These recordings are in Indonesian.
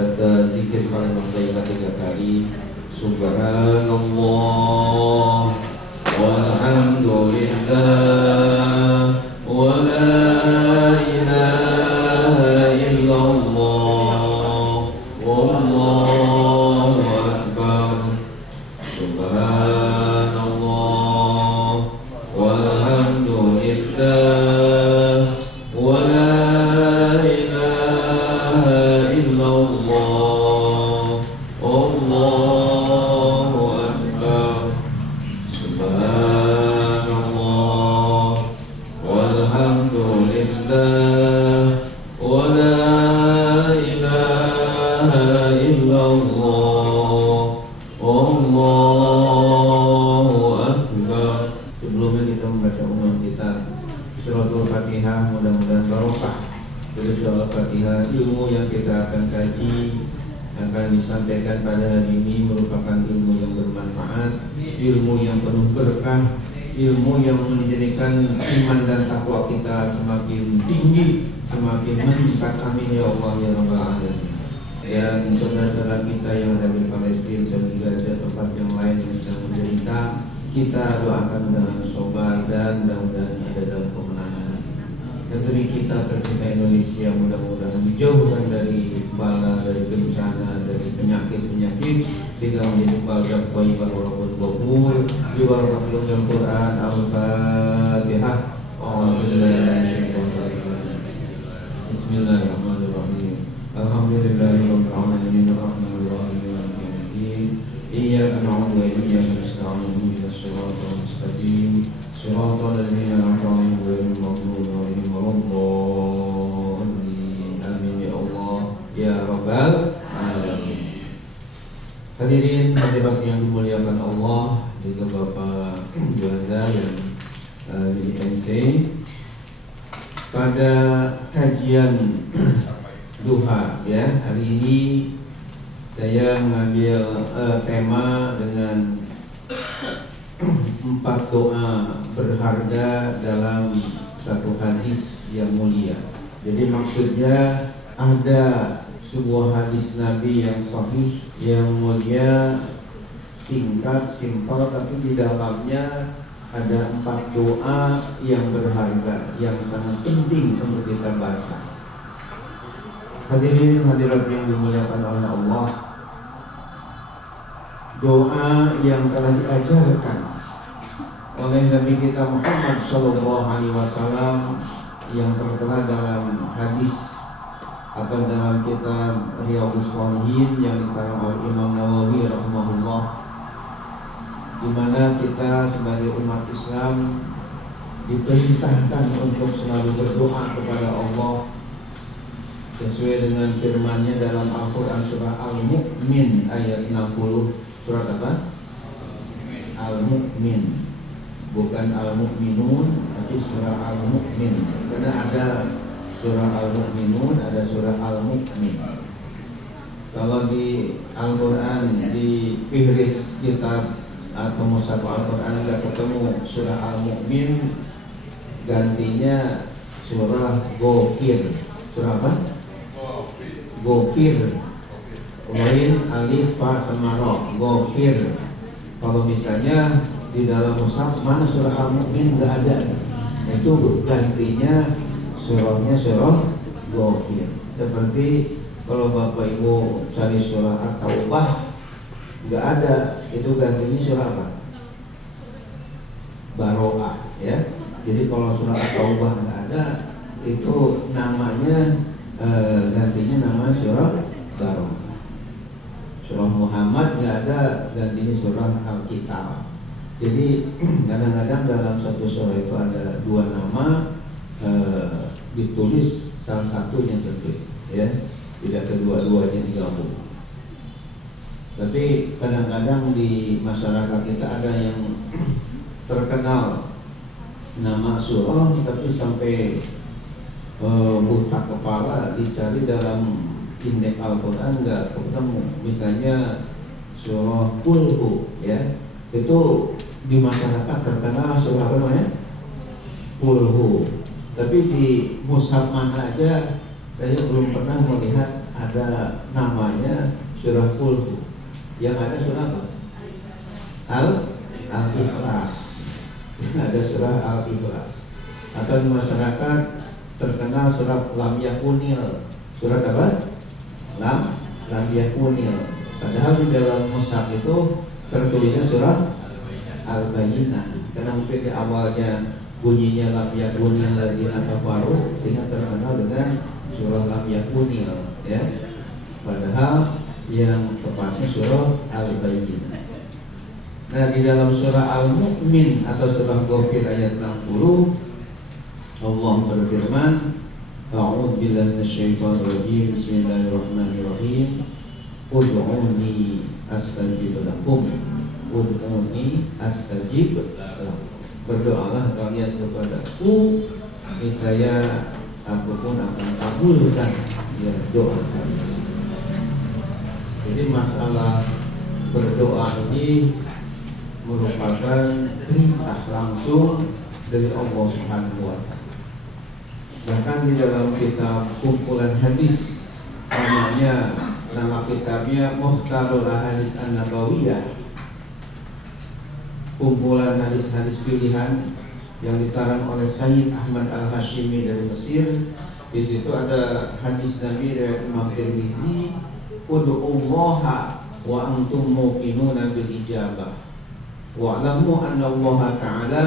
baca zikir paling baik 3 kali. Subhanallah walhamdulillah wa la ilaha illallah wallahu akbar. Subhanallah walhamdulillah wa la ilaha illallah wallahu akbar. Subhanallah walhamdulillah wa la ilaha illallah wallahu akbar. Sebelumnya kita membaca umum kita Suratul Fatihah, mudah-mudahan barokah dari surah Al-Fatihah. Ilmu yang kita akan kaji, akan disampaikan pada hari ini merupakan ilmu yang bermanfaat, ilmu yang penuh berkah, ilmu yang menjadikan iman dan takwa kita semakin tinggi, semakin meningkat. Amin ya Allah ya Rabbal Alamin. Dan saudara-saudara kita yang ada di Palestina dan juga ada tempat yang lain yang sedang menderita, kita doakan dengan sabar dan mudah-mudahan ada dalam kemenangan. Negeri kita tercinta Indonesia mudah-mudahan dijauhkan dari bala, dari bencana, dari penyakit-penyakit, sehingga menjadi balda thayyibah walaupun ghafur. Di barakahul Quran. Al-Fatihah. Bismillahirrahmanirrahim. Alhamdulillahirabbil alamin arrahmanir rahim maliki yaumiddin. Iyyaka na'budu wa iyyaka nasta'in ihdinas siratal mustaqim siratal ladzina an'amta 'alaihim ghairil maghdubi 'alaihim waladdallin. Amin ya Allah ya Rabbal Alamin. Hadirin hadirat yang dimuliakan Allah, juga Bapak Juanda yang di MC, pada kajian duha ya hari ini saya mengambil tema dengan 4 doa berharga dalam satu hadis yang mulia. Jadi maksudnya ada sebuah hadis Nabi yang sahih, yang mulia, singkat, simpel, tapi di dalamnya ada 4 doa yang berharga, yang sangat penting untuk kita baca. Hadirin hadirat yang dimuliakan oleh Allah, doa yang telah diajarkan oleh Nabi kita Muhammad SAW yang tertera dalam hadis atau dalam kitab Riyadhus Shalihin yang dikarang oleh Imam Nawawi rahimahullah, di mana kita sebagai umat Islam diperintahkan untuk selalu berdoa kepada Allah sesuai dengan firman-Nya dalam Al-Quran surah Al-Mu'min ayat 60. Surat apa? Al-Mu'min, bukan Al-Mu'minun, tapi surah Al-Mu'min. Karena ada surah Al-Mu'minun, ada surah Al-Mu'min. Kalau di Al-Quran, di fihris kitab atau mushaf Al-Quran nggak ketemu surah Al-Mu'min, gantinya surah Ghafir. Surah apa? Ghafir. Lain alif fa sama ra, Ghafir. Kalau misalnya di dalam mushaf mana surah Al-Mu'min nggak ada, itu gantinya surahnya surah Ghafir. Seperti kalau Bapak Ibu cari surah At-Taubah nggak ada, itu gantinya surah apa? Baroah ya. Jadi kalau surah At-Taubah nggak ada, itu namanya gantinya nama surah Baroah. Surah Muhammad nggak ada, gantinya surah Al-Qital. Jadi kadang-kadang dalam satu surah itu ada 2 nama, ditulis salah satu yang tertib ya, tidak kedua-duanya digabung. Tapi kadang-kadang di masyarakat kita ada yang terkenal nama surah tapi sampai buta kepala dicari dalam indeks Al-Quran nggak ketemu. Misalnya surah Qul ya, itu di masyarakat terkenal surah apa namanya? Qul. Tapi di mushaf mana aja saya belum pernah melihat ada namanya surah Qul. Yang ada surah apa? Al-Ikhlas. Ada surah Al-Ikhlas. Atau di masyarakat terkenal surat Lam Yakunil. Surat apa? Lam Yakunil. Padahal di dalam mushaf itu tertulisnya surat Al-Bayyinah. Karena mungkin di awalnya bunyinya Lam Yakunil ladzina kafaru, sehingga terkenal dengan surah Lam Yakunil, ya. Padahal yang tepatnya surah Al-Bayyinah. Nah, di dalam surah Al-Mu'min atau surah Ghafir ayat 60, Allah berfirman, A'udzu billahi minasyaitonir rajim. Bismillahirrahmanirrahim. Ud'uni astajib lakum. Ud'uni astajib lakum. Berdoalah kalian kepadaku, niscaya aku pun akan kabulkan ya doa kalian. Jadi masalah berdoa ini merupakan perintah langsung dari Allah Subhanahu wa Ta'ala. Bahkan di dalam kitab kumpulan hadis, nama kitabnya Mukhtarul Ahadits An-Nabawiyah, kumpulan hadis-hadis pilihan yang dikarang oleh Sayyid Ahmad Al-Hashimi dari Mesir. Di situ ada hadis Nabi dari Imam Tirmizi, Ud'ullaha wa antum muqinuna bil ijabah wa'lamu anna Allah Ta'ala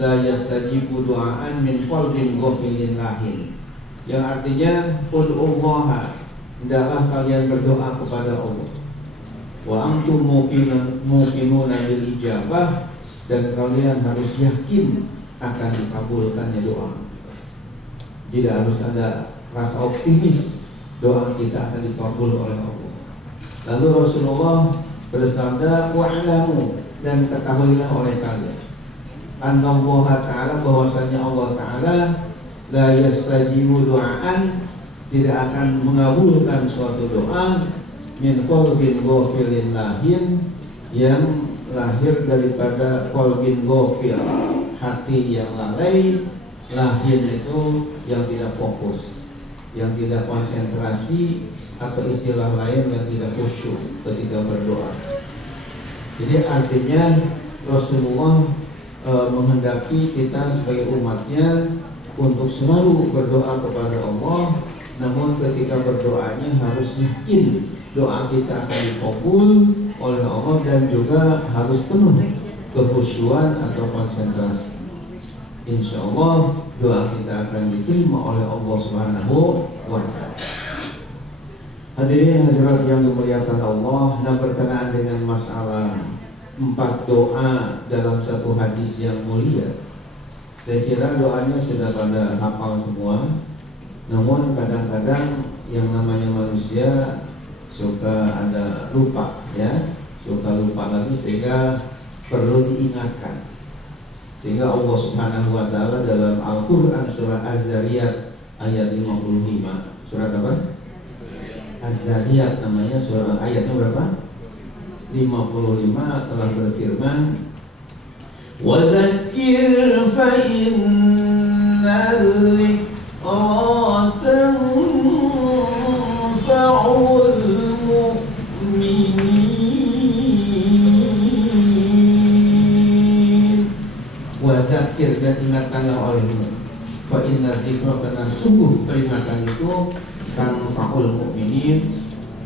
la yastajibu du'aan min qalbin ghafilin lahin. Yang artinya Ud'ullaha, hendaklah kalian berdoa kepada Allah, wa antum muqinuna bil ijabah, dan kalian harus yakin akan dikabulkannya doa. Tidak harus ada rasa optimis doa kita akan dikabul oleh Allah. Lalu Rasulullah bersabda, wa'lamu, dan ketahuilah oleh kalian, annallaha ta'ala, bahwasanya Allah Ta'ala la yastajibu du'aan, tidak akan mengabulkan suatu doa min qalbin ghafilin lahin, yang lahir daripada qalbin ghafil, hati yang lalai. Lahin itu yang tidak fokus, yang tidak konsentrasi, atau istilah lain yang tidak khusyuk ketika berdoa. Jadi artinya Rasulullah menghendaki kita sebagai umatnya untuk selalu berdoa kepada Allah, namun ketika berdoanya harus yakin doa kita akan dikabul oleh Allah, dan juga harus penuh kekhusyuan atau konsentrasi. Insya Allah doa kita akan diterima oleh Allah Subhanahu wa Ta'ala. Hadirin hadirat yang dimuliakan Allah, nah berkenaan dengan masalah 4 doa dalam satu hadis yang mulia, saya kira doanya sudah pada hafal semua. Namun kadang-kadang yang namanya manusia suka ada lupa, ya, suka lupa lagi, sehingga perlu diingatkan. Sehingga Allah Subhanahu wa Ta'ala dalam Al-Qur'an surah Az-Zariyat ayat 55, surat apa? Az-Zariyat namanya, surah ayatnya berapa? 55, telah berfirman, wa dzakir fa innal dzikra tanfa'ul mu'minin. Wa dzakir, dan ingatkanlah olehmu, fa innal dzikra, karena sungguh peringatan itu tanfa'ul mu'minin,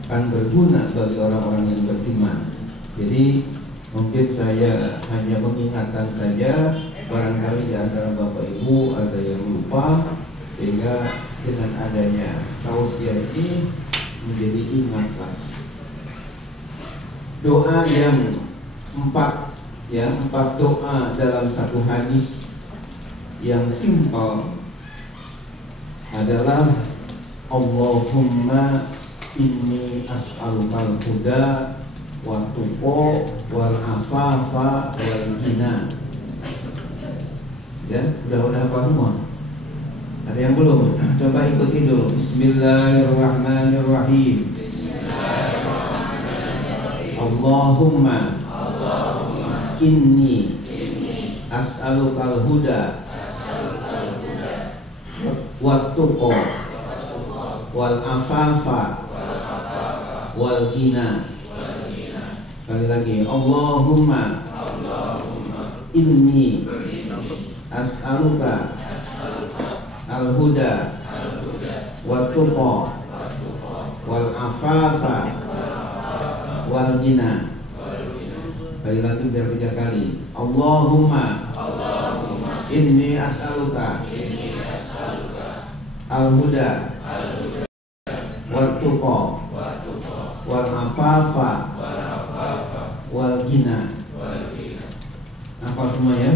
akan berguna bagi orang-orang yang beriman. Jadi mungkin saya hanya mengingatkan saja, barangkali di antara Bapak Ibu ada yang lupa, sehingga dengan adanya tausiah ini menjadi ingatlah. Doa yang 4 doa dalam satu hadis yang simpel adalah Allahumma inni as'alukal huda wa tuqa wal afafa wal ghina. Ya, udah apa semua? Ada yang belum? Coba ikuti dulu. Bismillahirrahmanirrahim. Allahumma inni as'alukal huda wa tuqa wal afafa wal ghina. Sekali lagi, Allahumma inni as'aluka al-huda wat tuqa wal afafa wal ghina. Sekali lagi biar 3 kali. Allahumma inni as'aluka al-huda wat tuqa wal afafa wal ghina. Apa semua ya?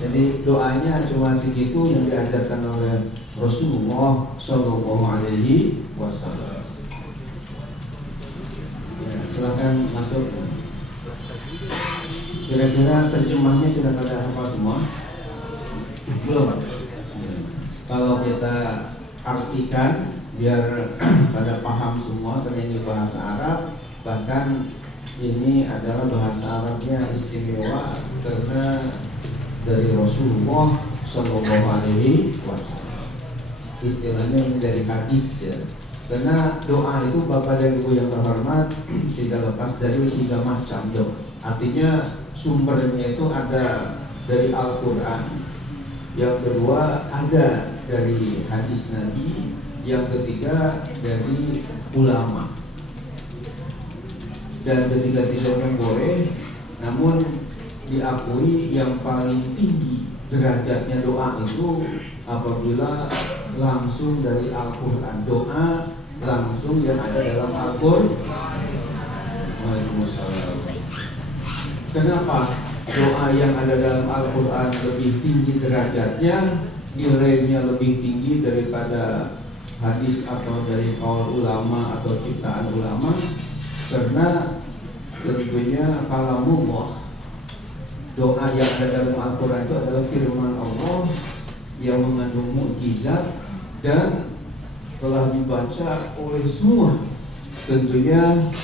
Jadi doanya cuma segitu yang diajarkan oleh Rasulullah Shallallahu Alaihi Wasallam. Ya, silakan masuk. Kira-kira terjemahnya sudah pada hafal semua? Belum. Kalau kita artikan biar pada paham semua, karena ini bahasa Arab, bahkan ini adalah bahasa Arabnya istimewa karena dari Rasulullah Shallallahu Alaihi Wasallam. Istilahnya ini dari hadis ya. Karena doa itu Bapak dan Ibu yang terhormat tidak lepas dari 3 macam doa. Artinya sumbernya itu ada dari Al-Quran, yang kedua ada dari hadis Nabi, yang ketiga dari ulama. Dan ketiga-tiganya boleh, namun diakui yang paling tinggi derajatnya doa itu apabila langsung dari Al-Quran. Doa langsung yang ada dalam Al-Quran. Waalaikumsalam. Kenapa doa yang ada dalam Al-Quran lebih tinggi derajatnya, nilainya lebih tinggi daripada hadis atau dari kaul ulama atau ciptaan ulama? Karena tentunya kalamullah, doa yang ada dalam Al-Quran itu adalah firman Allah yang mengandung mukjizat dan telah dibaca oleh semua. Tentunya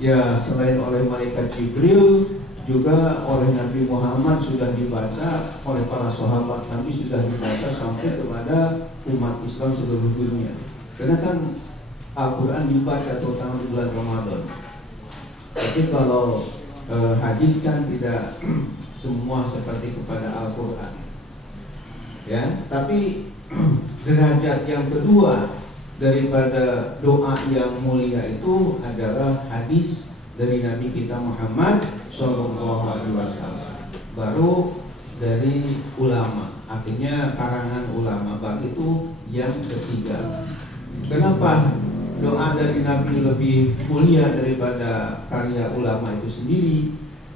ya selain oleh malaikat Jibril, juga oleh Nabi Muhammad sudah dibaca, oleh para sahabat Nabi sudah dibaca sampai kepada umat Islam seluruh dunia. Karena kan Al-Quran dibaca terutama di bulan Ramadan. Tapi kalau hadis kan tidak semua seperti kepada Al-Quran ya. Tapi derajat yang kedua daripada doa yang mulia itu adalah hadis dari Nabi kita Muhammad Shallallahu Alaihi Wasallam. Baru dari ulama, artinya karangan ulama, baru itu yang ketiga. Kenapa doa dari Nabi lebih mulia daripada karya ulama itu sendiri?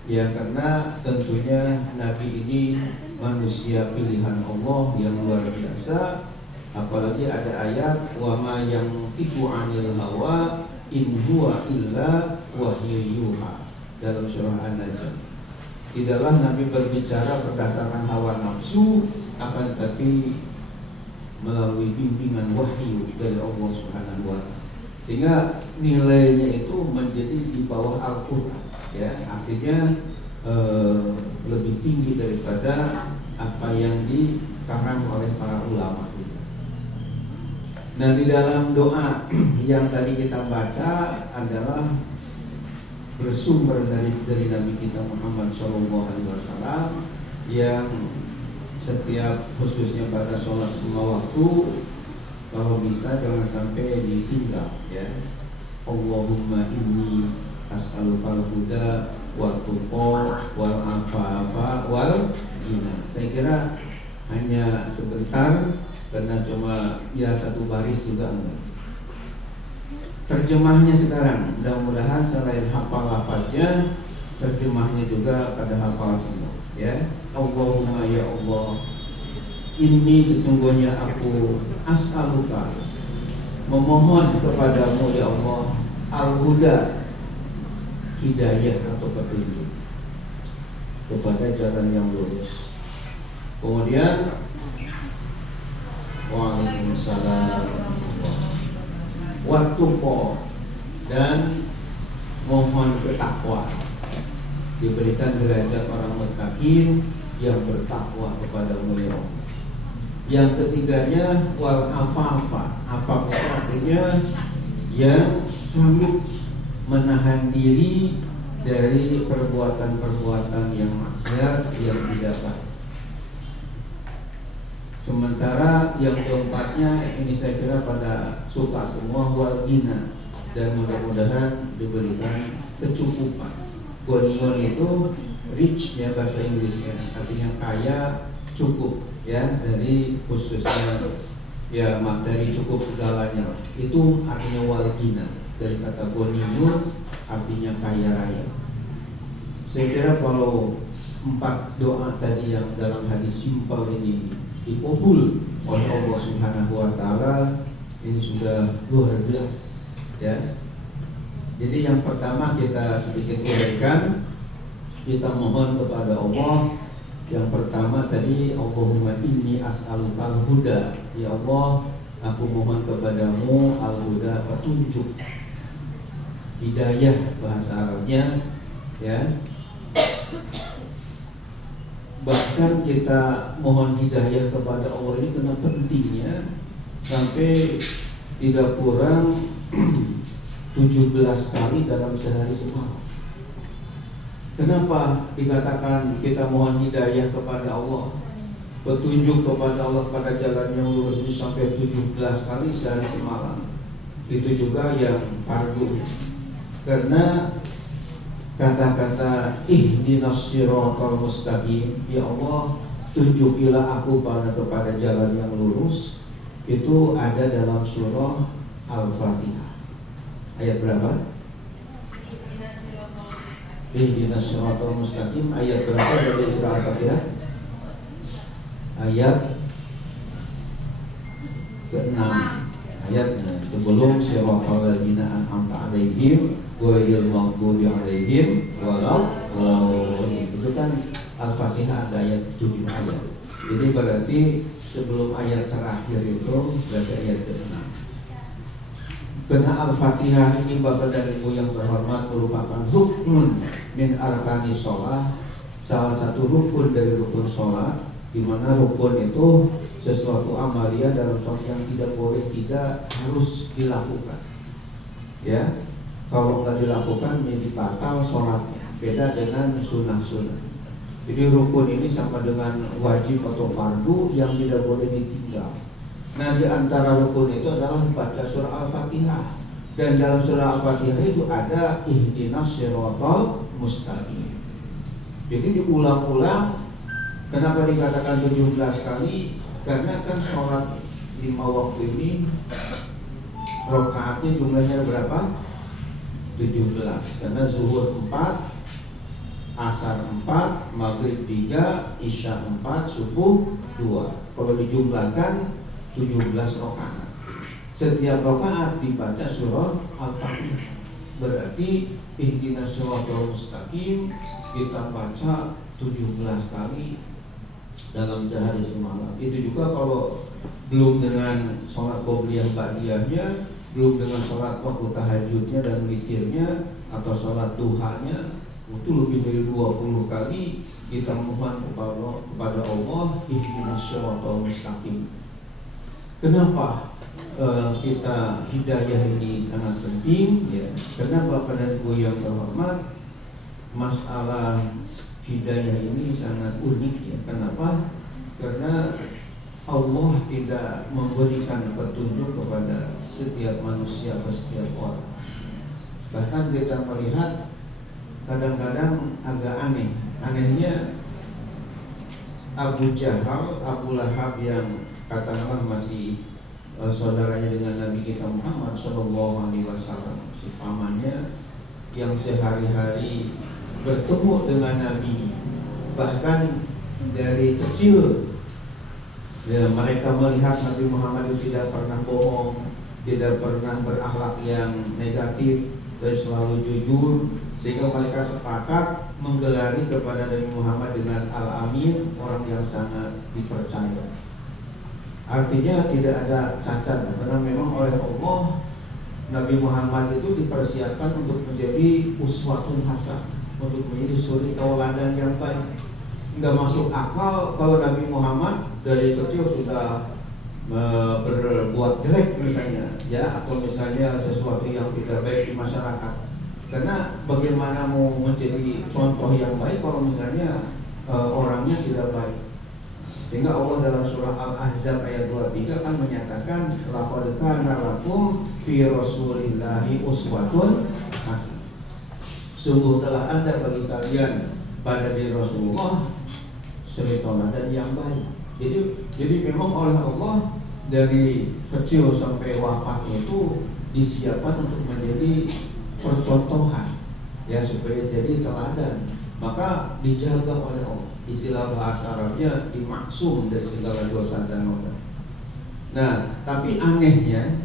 Ya karena tentunya Nabi ini manusia pilihan Allah yang luar biasa. Apalagi ada ayat wa ma yantiqu 'anil hawa in huwa illa wahyu yuha dalam surah An-Najm. Tidaklah Nabi berbicara berdasarkan hawa nafsu, akan tetapi melalui bimbingan wahyu dari Allah Subhanahu wa Ta'ala. Sehingga nilainya itu menjadi di bawah Al-Quran ya. Artinya lebih tinggi daripada apa yang dikarang oleh para ulama itu. Nah di dalam doa yang tadi kita baca adalah bersumber dari Nabi kita Muhammad SAW, yang setiap khususnya pada sholat 5 waktu kalau bisa jangan sampai ditinggal ya. Allahumma inni as'alukal huda wal tuqa wal afafa wal ghina. Saya kira hanya sebentar karena cuma ya 1 baris juga enggak. Terjemahnya sekarang, mudah-mudahan selain hafal lafaznya, terjemahnya juga pada hafal semua ya. Allahumma ya Allah, ini sesungguhnya aku as'aluka, memohon kepadamu ya Allah, al-huda, hidayah atau petunjuk kepada jalan yang lurus. Kemudian waalaikumsalam watuqo, dan mohon bertakwa, diberikan derajat orang muttaqin yang bertakwa kepadamu ya Allah. Yang ketiganya wal afafa, afaf itu artinya yang sanggup menahan diri dari perbuatan-perbuatan yang maksiat yang tidak baik. Sementara yang keempatnya ini saya kira pada suka semua, wal ghina, dan mudah-mudahan diberikan kecukupan. Gonion itu rich ya bahasa Inggrisnya, artinya kaya, cukup ya, dari khususnya ya materi cukup segalanya. Itu artinya wal ghina, dari kata gonion artinya kaya raya. Saya kira kalau 4 doa tadi yang dalam hadis simpel ini dikabul oleh Allah Subhanahu wa taala, ini sudah luar biasa ya. Jadi yang pertama kita sedikit uraikan, kita mohon kepada Allah. Yang pertama tadi, Allahumma inni as'alukal huda, ya Allah aku mohon kepadamu al-huda, petunjuk, hidayah bahasa Arabnya ya. Bahkan kita mohon hidayah kepada Allah ini karena pentingnya sampai tidak kurang 17 kali dalam sehari semalam. Kenapa dikatakan kita mohon hidayah kepada Allah, petunjuk kepada Allah pada jalan yang lurus ini sampai 17 kali sehari semalam? Itu juga yang fardu. Karena kata-kata ihdinas siratal mustaqim, ya Allah tunjukilah aku kepada jalan yang lurus, itu ada dalam surah Al-Fatihah. Ayat berapa? Ihdinas siratal mustaqim. Ayat berapa dari surah Al-Fatihah? Ayat ke-6. Ayatnya sebelum siratal ladzina an'amta 'alaihim ghairil maghdubi 'alaihim waladdallin. Itu kan Al-Fatihah ada ayat 7 ayat. Jadi berarti sebelum ayat terakhir itu berarti ayat ke-6. Karena Al-Fatihah ini Bapak dan Ibu yang terhormat merupakan rukun min arkani sholat, salah satu rukun dari rukun sholat, di mana rukun itu sesuatu amalia dalam sholat yang tidak boleh, tidak harus dilakukan ya. Kalau nggak dilakukan menjadi batal sholatnya. Beda dengan sunnah-sunnah. Jadi rukun ini sama dengan wajib atau fardu yang tidak boleh ditinggal. Nah, di antara rukun itu adalah baca surah Al-Fatihah. Dan dalam surah Al-Fatihah itu ada ihdinas siratal mustaqim. Jadi diulang-ulang. Kenapa dikatakan 17 kali? Karena kan sholat 5 waktu ini rakaatnya jumlahnya berapa? 17. Karena zuhur 4, asar 4, maghrib 3, isya 4, subuh 2. Kalau dijumlahkan 17 rakaat. Setiap rakaat dibaca surah Al-Fatihah. Berarti ihdinas siratal mustaqim kita baca 17 kali dalam sehari semalam. Itu juga kalau belum dengan sholat qobliyah ba'diyahnya, belum dengan sholat waktu tahajudnya dan witirnya atau sholat duhanya, itu lebih dari 20 kali kita mohon kepada Allah ihdinas siratal mustaqim. Kenapa kita hidayah ini sangat penting ya? Karena Bapak dan Ibu yang terhormat, masalah hidayah ini sangat unik ya. Kenapa? Karena Allah tidak memberikan petunjuk kepada setiap manusia atau setiap orang. Bahkan kita melihat kadang-kadang agak aneh. Anehnya Abu Jahal, Abu Lahab yang katakanlah masih saudaranya dengan Nabi kita Muhammad SAW, si pamannya yang sehari-hari bertemu dengan Nabi, bahkan dari kecil ya, mereka melihat Nabi Muhammad itu tidak pernah bohong, tidak pernah berakhlak yang negatif, dan selalu jujur, sehingga mereka sepakat menggelari kepada Nabi Muhammad dengan Al-Amin, orang yang sangat dipercaya. Artinya tidak ada cacat, karena memang oleh Allah Nabi Muhammad itu dipersiapkan untuk menjadi uswatun hasanah, untuk menjadi suri tauladan yang baik. Nggak masuk akal kalau Nabi Muhammad dari kecil sudah berbuat jelek misalnya, ya, atau misalnya sesuatu yang tidak baik di masyarakat. Karena bagaimana mau menjadi contoh yang baik kalau misalnya orangnya tidak baik. Sehingga Allah dalam surah Al-Ahzab ayat 23 kan menyatakan laqad kana lakum fi rasulillahi uswatun hasanah. Sungguh telah ada bagi kalian pada diri Rasulullah suri tauladan yang baik. Jadi memang oleh Allah dari kecil sampai wafatnya itu disiapkan untuk menjadi percontohan, ya, supaya jadi teladan. Maka dijaga oleh Allah. Istilah bahasa Arabnya dimaksum dari segala dosa dan noda. Nah, tapi anehnya,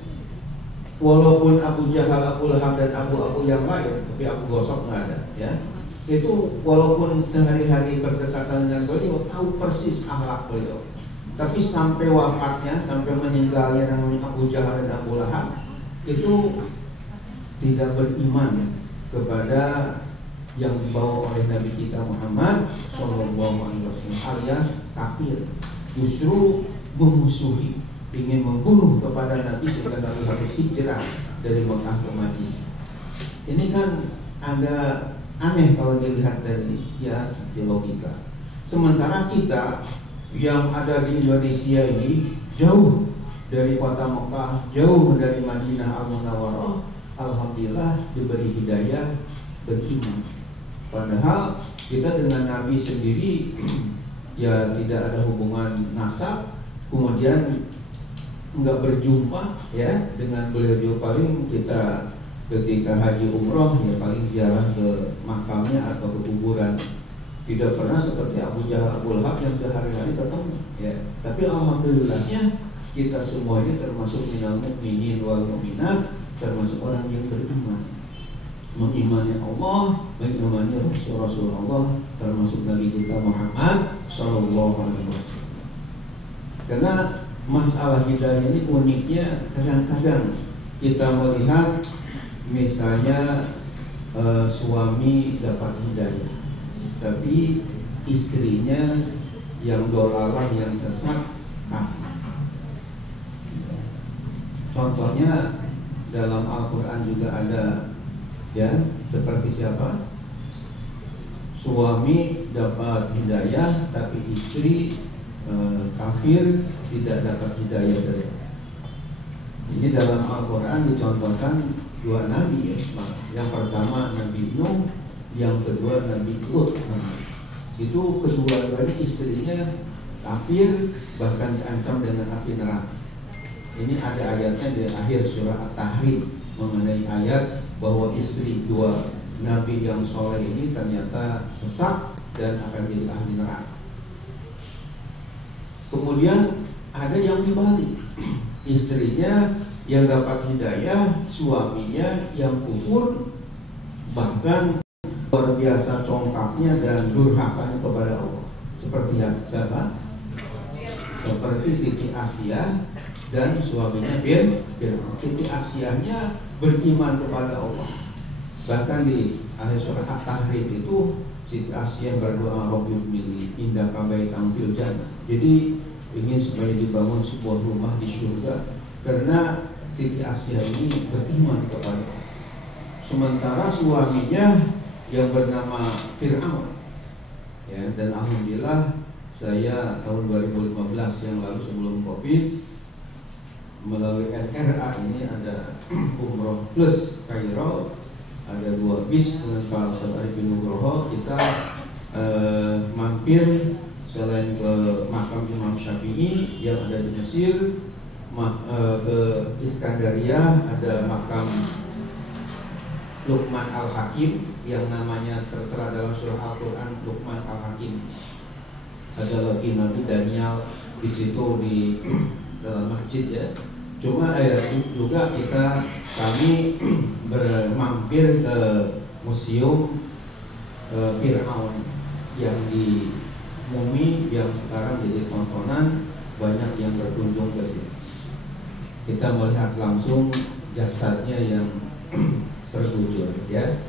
walaupun Abu Jahal, Abu Lahab dan Abu yang lain, tapi Abu Gosok nggak ada, ya. Itu walaupun sehari-hari berdekatan dengan beliau, tahu persis akhlak beliau. Tapi sampai wafatnya, sampai meninggalnya namanya Abu Jahal dan Abu Lahab, itu tidak beriman kepada yang dibawa oleh Nabi kita Muhammad SAW, alias kafir. Justru memusuhi, ingin membunuh kepada Nabi sehingga Nabi harus hijrah dari Mekah ke Madinah. Ini kan agak aneh kalau dilihat dari sisi logika. Sementara kita yang ada di Indonesia ini jauh dari kota Mekah, jauh dari Madinah Al-Munawwarah, alhamdulillah diberi hidayah beriman. Padahal kita dengan Nabi sendiri ya tidak ada hubungan nasab, kemudian enggak berjumpa, ya, dengan beliau juga paling kita ketika haji umroh ya paling ziarah ke makamnya atau ke kuburan. Tidak pernah seperti Abu Jahal, Abu Lahab yang sehari-hari ketemu, ya. Tapi alhamdulillahnya kita semua ini termasuk minal mu'minin wal mu'minat, termasuk orang yang beriman, mengimani Allah, mengimani Rasul Allah, termasuk Nabi kita Muhammad SAW. Karena masalah hidayah ini uniknya, kadang-kadang kita melihat misalnya suami dapat hidayah, tapi istrinya yang dolalah, yang sesat, kafir. Contohnya dalam Al-Quran juga ada, ya, seperti siapa? Suami dapat hidayah tapi istri kafir, tidak dapat hidayah dari Allah. Ini dalam Al-Quran dicontohkan dua nabi, ya. Yang pertama Nabi Nuh, yang kedua Nabi Lut. Itu kedua-duanya istrinya kafir, bahkan diancam dengan api neraka. Ini ada ayatnya di akhir surah At-Tahrim mengenai ayat bahwa istri dua nabi yang soleh ini ternyata sesat dan akan jadi ahli neraka. Kemudian ada yang dibalik, istrinya yang dapat hidayah, suaminya yang kufur, bahkan luar biasa congkaknya dan durhakanya kepada Allah. Seperti siapa? Seperti Siti Asyah dan suaminya Fir'aun. Siti Asyahnya beriman kepada Allah. Bahkan di akhir surah At-Tahrim itu Siti Asyah berdoa, Rabbi bili indaka baitan fil jannah. Jadi ingin supaya dibangun sebuah rumah di surga, karena Siti Asyah ini beriman kepada Allah. Sementara suaminya yang bernama Fir'aun, ya, dan alhamdulillah saya tahun 2015 yang lalu sebelum Covid melalui NRA ini ada umroh plus Kairo, ada 2 bis dengan Pak Ustaz Arifin Nugroho. Kita mampir selain ke makam Imam Syafi'i yang ada di Mesir, ke Iskandaria ada makam Luqman Al-Hakim yang namanya tertera dalam surah Al-Quran, Luqman Al-Hakim. Ada lagi Nabi Daniel di situ di dalam masjid, ya. Cuma juga kami bermampir ke museum Fir'aun yang di Mumi yang sekarang jadi tontonan, banyak yang berkunjung ke sini. Kita melihat langsung jasadnya yang terkujur, ya.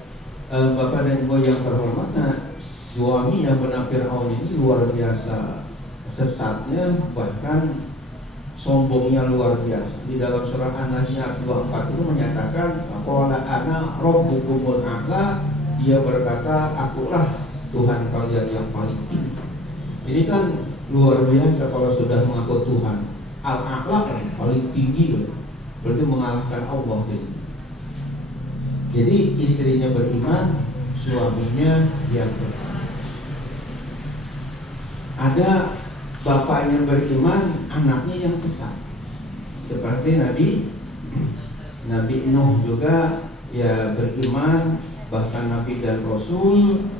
Bapak dan Ibu yang terhormat, suami yang benar Fir'aun ini luar biasa sesatnya, bahkan sombongnya luar biasa. Di dalam surah An-Nazi'at 24 itu menyatakan qala ana rabbukumul a'la, dia berkata akulah Tuhan kalian yang paling tinggi. Ini kan luar biasa kalau sudah mengaku Tuhan al-a'la paling tinggi, berarti mengalahkan Allah. Jadi istrinya beriman, suaminya yang sesat. Ada bapaknya beriman, anaknya yang sesat. Seperti Nabi Nuh juga ya beriman, bahkan Nabi dan Rasul,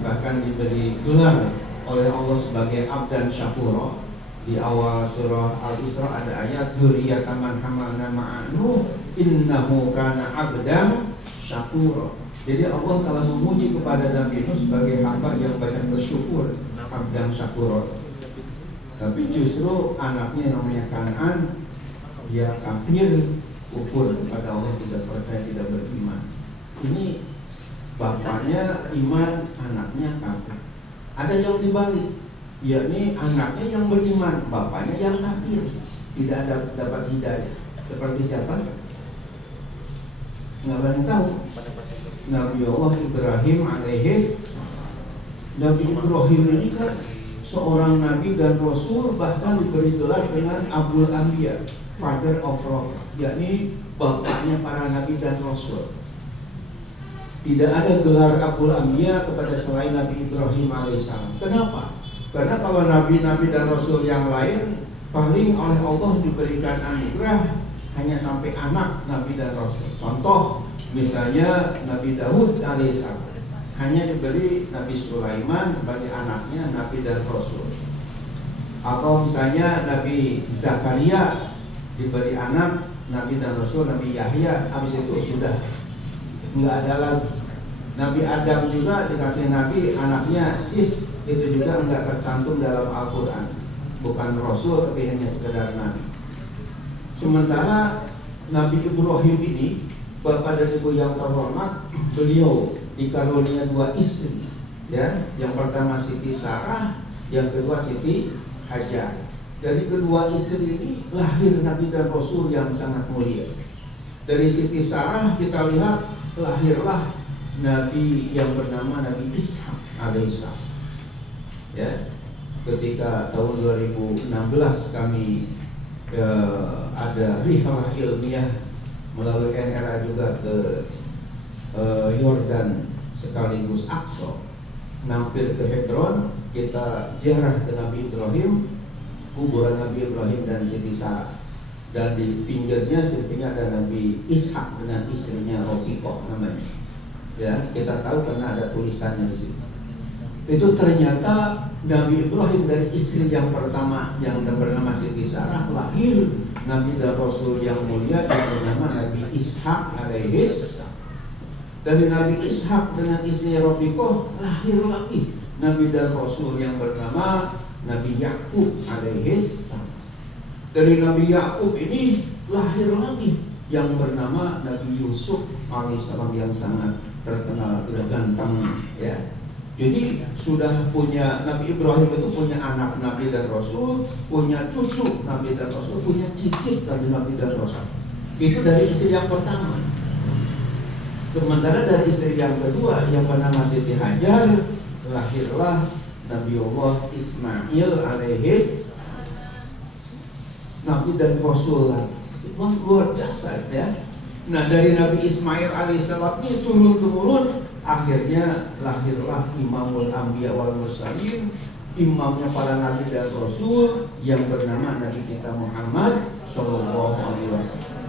bahkan diberi gelar oleh Allah sebagai abdan syakura. Di awal surah Al-Isra ada ayat dzurriyyatan man hamalna ma'a Nuh innahu kana abdan syakura. Jadi Allah telah memuji kepada Nabi Nuh sebagai hamba yang banyak bersyukur, abdan syakura. Tapi justru anaknya namanya Kan'an, dia kafir, kufur kepada Allah, tidak percaya, tidak beriman. Ini bapaknya iman, anaknya kafir. Ada yang dibalik, yakni anaknya yang beriman, bapaknya yang kafir, tidak dapat hidayah. Seperti siapa? Nggak ada yang tahu. Nabi Allah Ibrahim alaihis. Nabi Ibrahim ini kan seorang nabi dan rasul, bahkan diberi gelar dengan Abul Anbiya, Father of Prophets, yakni bapaknya para nabi dan rasul. Tidak ada gelar Abul Anbiya kepada selain Nabi Ibrahim alaihissalam. Kenapa? Karena kalau nabi-nabi dan rasul yang lain paling oleh Allah diberikan anugerah hanya sampai anak nabi dan rasul. Contoh misalnya Nabi Daud alaihissalam hanya diberi Nabi Sulaiman sebagai anaknya Nabi dan Rasul. Atau misalnya Nabi Zakaria diberi anak Nabi dan Rasul, Nabi Yahya, habis itu sudah nggak ada lagi. Nabi Adam juga dikasih Nabi, anaknya Sis, itu juga nggak tercantum dalam Al-Quran. Bukan Rasul tapi hanya sekedar Nabi. Sementara Nabi Ibrahim ini, bapak dan ibu yang terhormat, beliau dikaruniai 2 istri, ya. Yang pertama Siti Sarah, yang kedua Siti Hajar. Dari kedua istri ini lahir Nabi dan Rasul yang sangat mulia. Dari Siti Sarah kita lihat lahirlah Nabi yang bernama Nabi Ishaq alaihissalam. Ya, ketika tahun 2016 kami ada rihlah ilmiah melalui NRA juga ke Yordan sekaligus Aqsa, mampir ke Hebron, kita ziarah ke Nabi Ibrahim, kuburan Nabi Ibrahim dan Siti Sarah, dan di pinggirnya sampingnya ada Nabi Ishak dengan istrinya Rofiqah namanya. Ya, kita tahu karena ada tulisannya di situ. Itu ternyata Nabi Ibrahim dari istri yang pertama yang bernama Siti Sarah lahir Nabi dan Rasul yang mulia yang bernama Nabi Ishak alaihis. Dari Nabi Ishak dengan istrinya Rofiqah lahir lagi Nabi dan Rasul yang bernama Nabi Yakub alaihis. Dari Nabi Yakub ini lahir lagi yang bernama Nabi Yusuf alaihissalam yang sangat terkenal, tidak ganteng, ya. Jadi sudah punya Nabi Ibrahim itu punya anak Nabi dan Rasul, punya cucu Nabi dan Rasul, punya cicit dari Nabi dan Rasul. Itu dari istri yang pertama. Sementara dari istri yang kedua yang bernama Siti Hajar lahirlah Nabiullah Ismail alaihis, Nabi dan Rasul lagi. Memang luar biasa, ya. Nah, dari Nabi Ismail alaihissalam ini turun-temurun, akhirnya lahirlah Imamul Anbiya wal Mursalin, imamnya para nabi dan rasul yang bernama Nabi kita Muhammad sallallahu alaihi wasallam.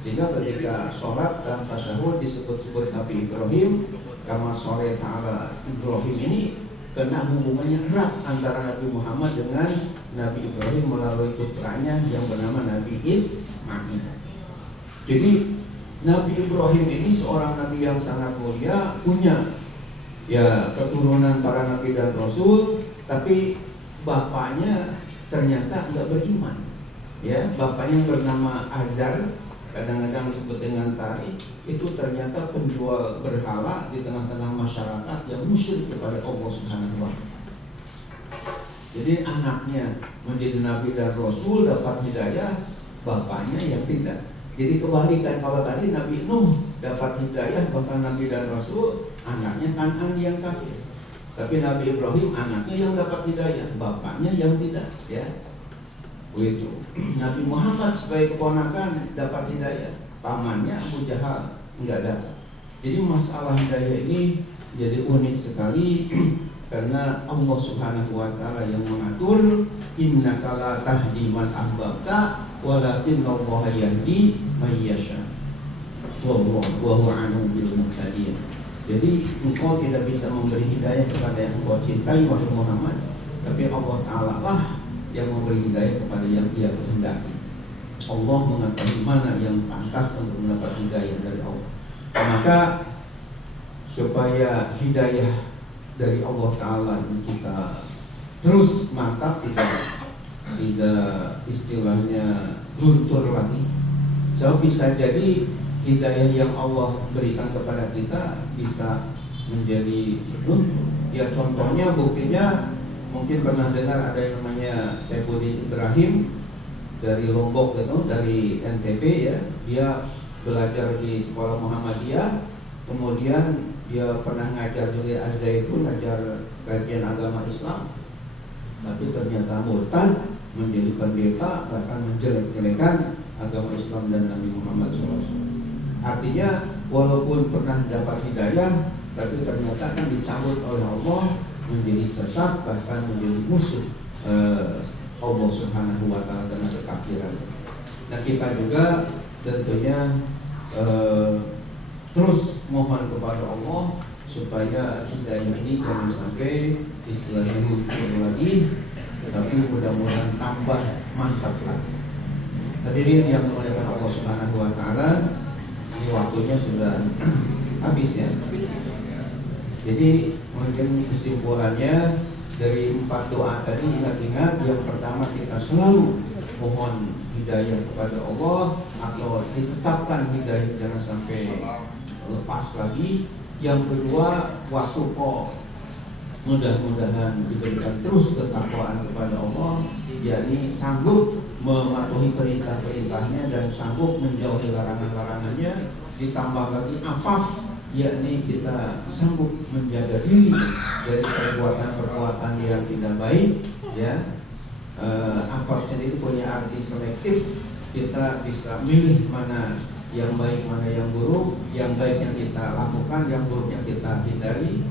Sehingga ketika sholat dan tasyahud disebut-sebut Nabi Ibrahim, kama sholat ta'ala Ibrahim ini karena hubungannya erat antara Nabi Muhammad dengan Nabi Ibrahim melalui putranya yang bernama Nabi Ismail. Jadi Nabi Ibrahim ini seorang nabi yang sangat mulia, punya ya keturunan para nabi dan rasul, tapi bapaknya ternyata nggak beriman. Ya, bapaknya yang bernama Azar, kadang-kadang disebut dengan Tari, itu ternyata penjual berhala di tengah-tengah masyarakat yang musyrik kepada Allah Subhanahu wa Ta'ala. Jadi anaknya menjadi nabi dan rasul dapat hidayah, bapaknya yang tidak. Jadi kebalikan, kalau tadi Nabi Nuh dapat hidayah bahkan nabi dan rasul, anaknya Kan'an yang kafir. Tapi Nabi Ibrahim anaknya yang dapat hidayah, bapaknya yang tidak, ya. Begitu. Nabi Muhammad sebagai keponakan dapat hidayah, pamannya Abu Jahal enggak dapat. Jadi masalah hidayah ini jadi unik sekali karena Allah Subhanahu wa taala yang mengatur, innaka la tahdi man ahbabta walakinallaha yahdi may yasha. Wa huwa a'lamu bil muhtadin. Jadi engkau tidak bisa memberi hidayah kepada yang engkau cintai wahai Muhammad, tapi Allah Ta'ala lah yang memberi hidayah kepada yang Dia kehendaki. Allah mengetahui mana yang pantas untuk mendapat hidayah dari Allah. Maka supaya hidayah dari Allah Ta'ala ini kita terus mantap, tidak istilahnya luntur lagi. So bisa jadi hidayah yang Allah berikan kepada kita bisa menjadi luntur. Ya contohnya, buktinya mungkin pernah dengar ada yang namanya Saifuddin Ibrahim dari Lombok itu, dari NTB ya. Dia belajar di sekolah Muhammadiyah, kemudian dia pernah ngajar di Az-Zaitun, ngajar kajian agama Islam. Tapi ternyata murtad, menjadi pendeta, bahkan menjelek-jelekan agama Islam dan Nabi Muhammad SAW. Artinya walaupun pernah dapat hidayah, tapi ternyata kan dicabut oleh Allah menjadi sesat, bahkan menjadi musuh Allah Subhanahu wa taala karena kekafiran. Nah, kita juga tentunya terus mohon kepada Allah supaya hidayah ini jangan sampai istilahnya luntur lagi, tetapi mudah-mudahan tambah mantap lagi. Hadirin yang dimuliakan Allah Subhanahu wa taala, ini waktunya sudah habis ya. Jadi mungkin kesimpulannya dari 4 doa tadi, ingat-ingat yang pertama kita selalu mohon hidayah kepada Allah, atau ditetapkan hidayah jangan sampai lepas lagi. Yang kedua, waktu kok mudah-mudahan diberikan terus ketakwaan kepada Allah, yakni sanggup mematuhi perintah-perintahnya dan sanggup menjauhi larangan-larangannya. Ditambah lagi afaf, yakni kita sanggup menjaga diri dari perbuatan-perbuatan yang tidak baik, ya. Afaf sendiri punya arti selektif. Kita bisa milih mana yang baik, mana yang buruk. Yang baiknya kita lakukan, yang buruknya kita hindari.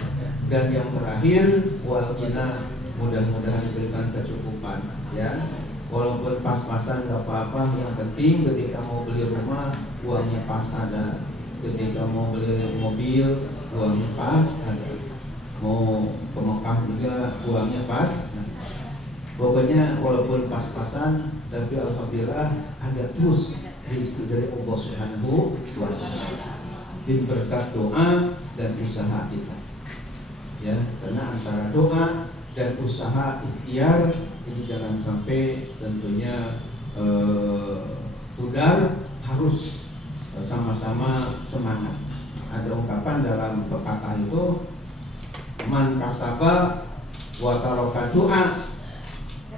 Dan yang terakhir, wal ghina, mudah-mudahan diberikan kecukupan, ya. Walaupun pas-pasan gak apa-apa, yang penting ketika mau beli rumah uangnya pas ada, ketika mau beli mobil uangnya pas ada, mau ke Mekah juga uangnya pas. Pokoknya walaupun pas-pasan, tapi alhamdulillah ada terus rezeki dari Allah Subhanahu wa taala. Din berkat doa dan usaha kita. Ya, karena antara doa dan usaha ikhtiar ini jangan sampai tentunya pudar, harus sama-sama semangat. Ada ungkapan dalam pepatah itu, man kasaba wa taraka doa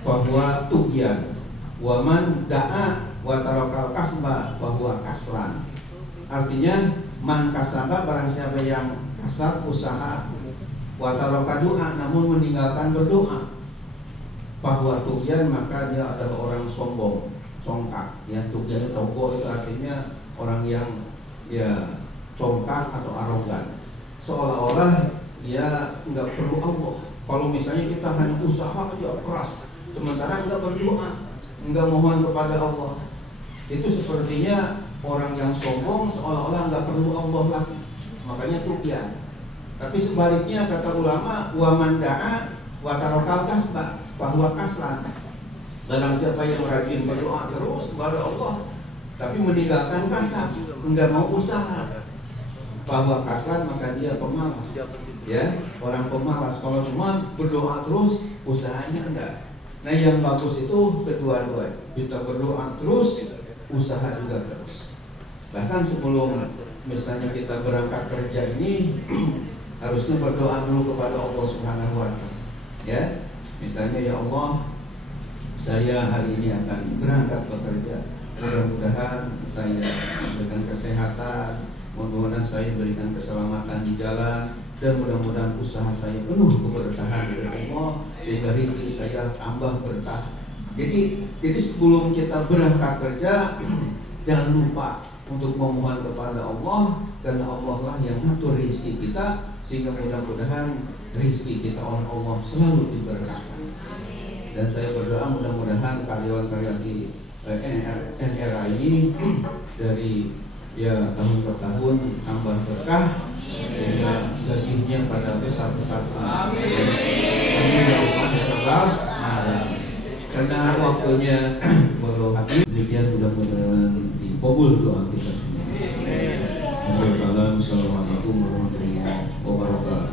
bahwa tughyan, wa man da'a wa tarakal kasba bahwa kaslan. Artinya man kasaba, barang siapa yang kasab usaha, wa taraka doa namun meninggalkan berdoa, bahwa tughyan maka dia adalah orang sombong, congkak. Ya, tughyan toko itu artinya orang yang ya congkak atau arogan, seolah-olah dia nggak perlu Allah. Kalau misalnya kita hanya usaha aja keras, sementara nggak berdoa, nggak mohon kepada Allah, itu sepertinya orang yang sombong, seolah-olah nggak perlu Allah lagi. Makanya tughyan. Tapi sebaliknya kata ulama, wa man da'a wa tarakal kasba bahwa kaslan. Barang siapa yang rajin berdoa terus kepada Allah, tapi meninggalkan kasab, nggak mau usaha, bahwa kaslan maka dia pemalas. Ya, orang pemalas. Kalau cuma berdoa terus, usahanya enggak. Nah, yang bagus itu kedua-duanya. Kita berdoa terus, usaha juga terus. Bahkan sebelum misalnya kita berangkat kerja ini harusnya berdoa dulu kepada Allah Subhanahu wa taala. Ya. Misalnya, ya Allah, saya hari ini akan berangkat bekerja, mudah-mudahan saya diberikan kesehatan, mudah-mudahan saya diberikan keselamatan di jalan, dan mudah-mudahan usaha saya penuh keberkahan dari Allah, sehingga rezeki saya tambah berkah. Jadi sebelum kita berangkat kerja, jangan lupa untuk memohon kepada Allah, karena Allah lah yang ngatur rezeki kita, sehingga mudah-mudahan rezeki kita oleh Allah selalu diberkahkan. Dan saya berdoa mudah-mudahan karyawan-karyawan di NRA ini dari tahun ke tahun tambah berkah, sehingga gajinya pada besar-besar semua. Karena waktunya baru habis, demikian mudah-mudahan dikabul doa kita semua. Assalamualaikum warahmatullahi wabarakatuh.